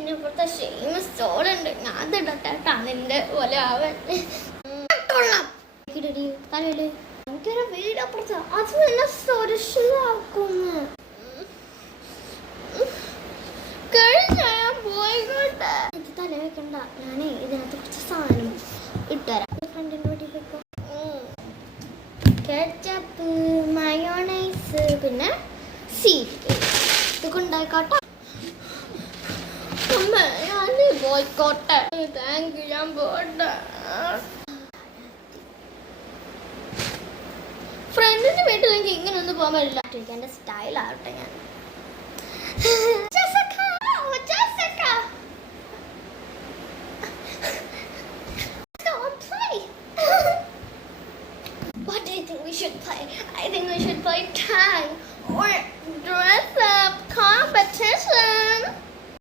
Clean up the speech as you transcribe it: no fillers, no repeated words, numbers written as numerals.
പിന്നെ ഇവിടുത്തെ ഷെയിം സ്റ്റോളുണ്ട്. ഞാൻ തിടട്ടാ നിന്റെ പോലെ ആവാൻ തലയില് എനിക്കൊരു വീടപ്പുറത്ത് അത് തന്നെ സുരക്ഷിതാക്കുന്നു. കഴിഞ്ഞ ഞാൻ പോയിക്കോട്ടെ. ഇത് തല വെക്കണ്ട. ഞാനേ ഇതിനകത്ത് കുറച്ച് സാധനം ഇട്ടുതരാം. ഫ്രണ്ടിൻ്റെ വീട്ടിൽ പോയിക്കോ. കെച്ചപ്പ്, മയോണൈസ്, പിന്നെ സീറ്റ് ഇതൊക്കെ ഉണ്ടായിക്കോട്ടെ. അമ്മ ഞാൻ പോയിക്കോട്ടെ. Thank you. ഞാൻ പോട്ടെ. ഫ്രണ്ടിന്റെ വീട്ടിലെങ്കിൽ ഇങ്ങനെ ഒന്നും പോകാൻ പറ്റില്ല. എൻ്റെ സ്റ്റൈലാവട്ടെ ഞാൻ.